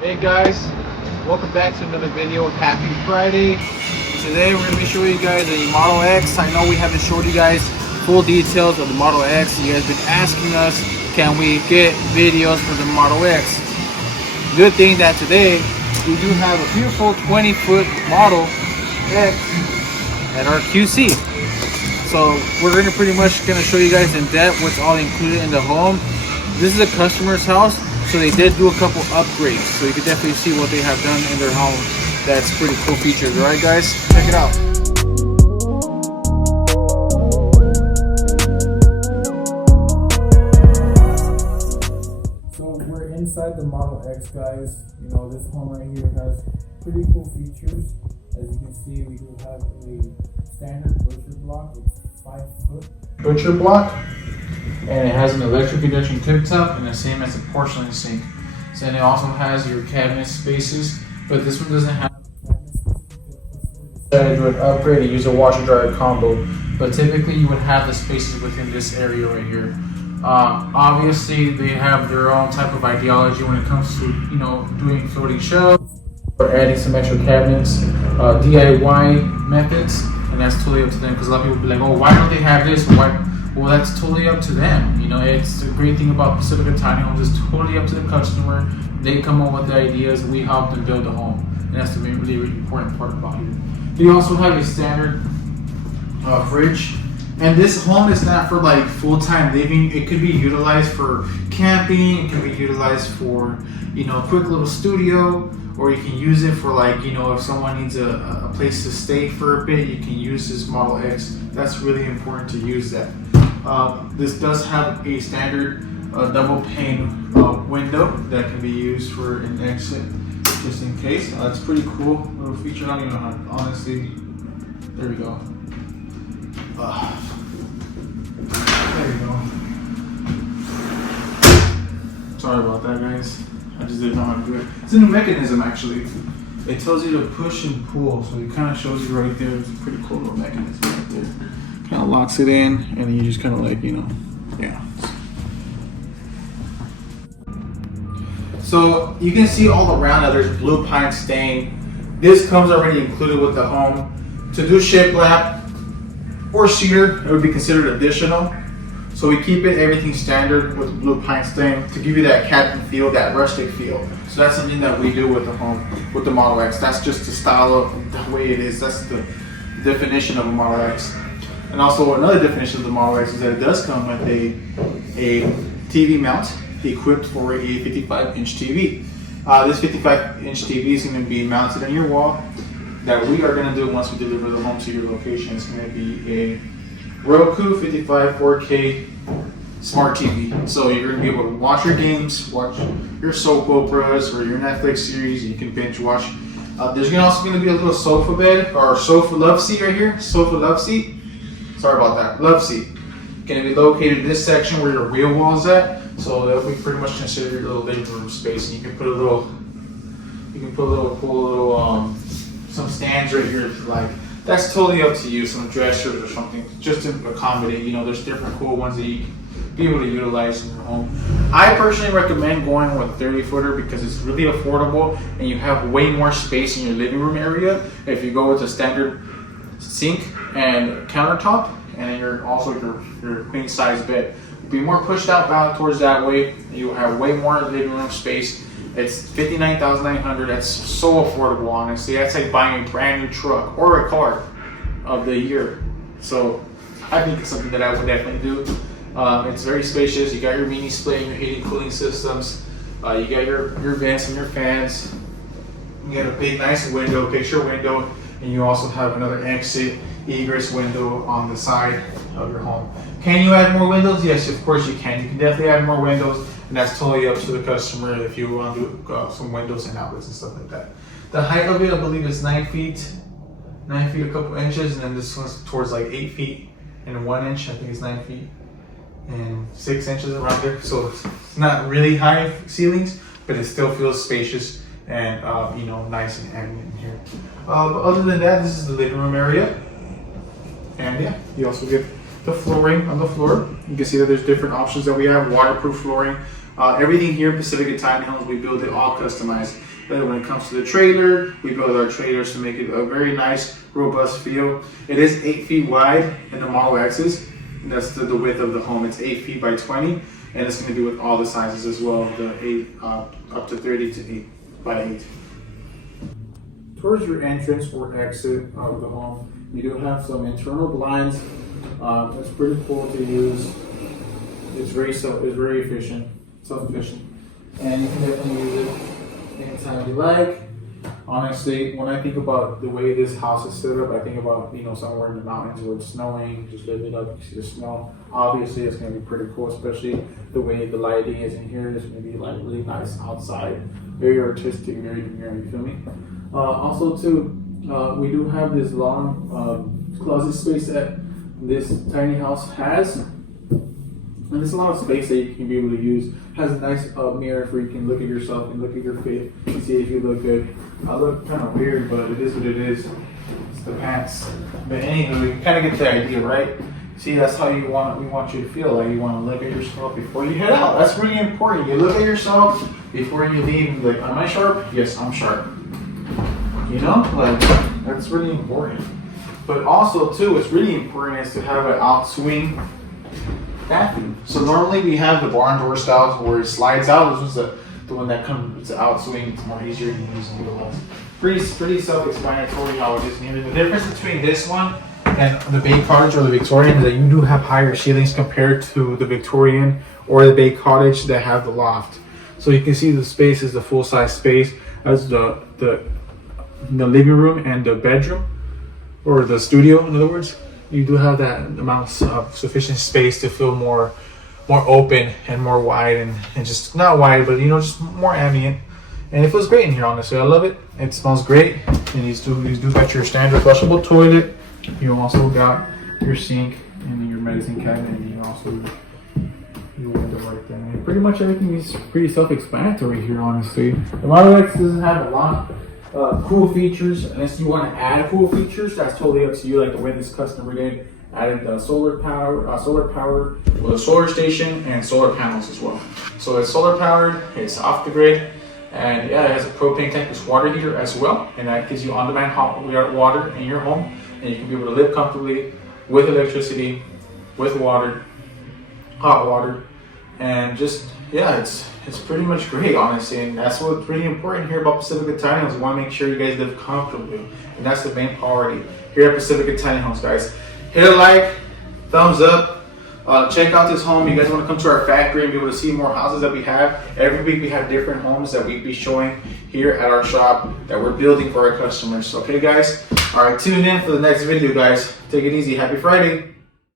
Hey guys, welcome back to another video. Happy Friday. Today we're going to be showing you guys the Model X. I know we haven't showed you guys full details of the Model X. You guys have been asking us, can we get videos for the Model X? Good thing that today we do have a beautiful 20-foot Model X at our QC. So we're going to pretty much show you guys in depth what's all included in the home. This is a customer's house, so they did do a couple upgrades. So you can definitely see what they have done in their home. That's pretty cool features. All right, guys, check it out. So we're inside the Model X, guys. You know, this home right here has pretty cool features. As you can see, we do have a standard butcher block. It's 5 foot butcher block, and it has an electric conduction cooktop and the same as the porcelain sink. So then it also has your cabinet spaces, but this one doesn't have decided to upgrade and use a washer dryer combo. But typically you would have the spaces within this area right here. Obviously they have their own type of ideology when it comes to, you know, doing floating shelves or adding some extra cabinets, DIY methods, and that's totally up to them, because a lot of people will be like, oh, why don't they have this? Well, that's totally up to them. You know, it's the great thing about Pacifica Tiny Homes, is totally up to the customer. They come up with the ideas, we help them build the home, and that's the really, really important part about it. We also have a standard fridge, and this home is not for like full-time living. It could be utilized for camping. It can be utilized for, you know, a quick little studio, or you can use it for, like, you know, if someone needs a place to stay for a bit, you can use this Model X. That's really important to use that. This does have a standard double pane window that can be used for an exit, just in case. It's pretty cool little feature. I don't even know how, honestly. There we go. There you go. Sorry about that, guys. I just didn't know how to do it. It's a new mechanism, actually. It tells you to push and pull, so it kind of shows you right there. It's a pretty cool little mechanism right there. Kind of locks it in, and then you just kind of, like, you know, yeah. So you can see all around that there's blue pine stain. This comes already included with the home. To do shiplap or cedar, it would be considered additional. So we keep it everything standard with blue pine stain to give you that cabin feel, that rustic feel. So that's something that we do with the home, with the Model X. That's just the style of the way it is. That's the definition of a Model X. And also another definition of the Model X is that it does come with a TV mount equipped for a 55-inch TV. This 55-inch TV is going to be mounted on your wall. That we are going to do once we deliver the home to your location. It's going to be a Roku 55 4K smart TV. So you're going to be able to watch your games, watch your soap operas or your Netflix series. You can binge watch. There's also going to be a little sofa bed, or sofa love seat right here. Sofa love seat. Sorry about that. Love seat. Going to be located in this section where your real wall is at. So that will be pretty much considered your little living room space. And you can put a little, some stands right here if you like. That's totally up to you. Some dressers or something, just to accommodate. You know, there's different cool ones that you can be able to utilize in your home. I personally recommend going with a 30-footer because it's really affordable and you have way more space in your living room area. If you go with a standard sink and countertop, and your queen size bed will be more pushed out towards that way. You have way more living room space. It's $59,900. That's so affordable, honestly. That's like buying a brand new truck or a car of the year. So I think it's something that I would definitely do. It's very spacious. You got your mini split and your heating cooling systems. You got your vents and your fans. You got a big nice window, picture window, and you also have another exit egress window on the side of your home. Can you add more windows? Yes, of course you can. You can definitely add more windows, and that's totally up to the customer if you want to do some windows and outlets and stuff like that. The height of it, I believe, is 9 feet a couple inches, and then this one's towards like 8 feet and 1 inch. I think it's 9 feet and 6 inches around there. So it's not really high ceilings, but it still feels spacious and nice and ambient in here. But other than that, this is the living room area. And yeah, you also get the flooring on the floor. You can see that there's different options that we have. Waterproof flooring. Everything here in Pacifica Tiny Homes, we build it all customized. Then when it comes to the trailer, we build our trailers to make it a very nice, robust feel. It is 8 feet wide in the Model X's. And that's the width of the home. It's 8 feet by 20, and it's going to be with all the sizes as well. The 8 up to 30 to 8 by 8. Towards your entrance or exit of the home, you do have some internal blinds. It's pretty cool to use. It's very efficient, self-efficient, and you can definitely use it anytime you like. Honestly, when I think about the way this house is set up, I think about, you know, somewhere in the mountains where it's snowing, just live it up, you see the snow. Obviously, it's going to be pretty cool, especially the way the lighting is in here. It's going to be like really nice outside, very artistic, very demure, you feel me? Also, too, we do have this long closet space that this tiny house has. And there's a lot of space that you can be able to use. Has a nice mirror where you can look at yourself and look at your face and see if you look good. I look kind of weird, but it is what it is. It's the pants. But anyway, you kind of get the idea, right? See, that's how we want you to feel. Like you want to look at yourself before you head out. That's really important. You look at yourself before you leave. Like, am I sharp? Yes, I'm sharp. You know, like that's really important. But also, too, what's really important is to have an outswing bathroom. So normally we have the barn door style where it slides out. This was the one that comes, it's an outswing. It's more easier to use and utilize. Pretty self-explanatory how it is needed. The difference between this one and the Bay Cottage or the Victorian is that you do have higher ceilings compared to the Victorian or the Bay Cottage that have the loft. So you can see the space is the full-size space as the living room and the bedroom, or the studio, in other words. You do have that amount of sufficient space to feel more open and more wide and just not wide, but you know, just more ambient. And it feels great in here, honestly. I love it. It smells great. And you do got your standard flushable toilet. You also got your sink and your medicine cabinet, and you also your window right there. And pretty much everything is pretty self-explanatory here, honestly. The Model X doesn't have a lot cool features. Unless you want to add cool features, that's totally up to you. Like the way this customer did, added solar power with a solar station and solar panels as well. So it's solar powered, it's off the grid, and yeah, it has a propane tank with water heater as well, and that gives you on-demand hot water in your home, and you can be able to live comfortably with electricity, with water, hot water, and just yeah, it's pretty much great, honestly, and that's what's really important here about Pacifica Tiny Homes. We want to make sure you guys live comfortably, and that's the main priority here at Pacifica Tiny Homes, guys. Hit a like, thumbs up, check out this home. You guys want to come to our factory and be able to see more houses that we have. Every week we have different homes that we'd be showing here at our shop that we're building for our customers. Okay, guys? All right, tune in for the next video, guys. Take it easy. Happy Friday.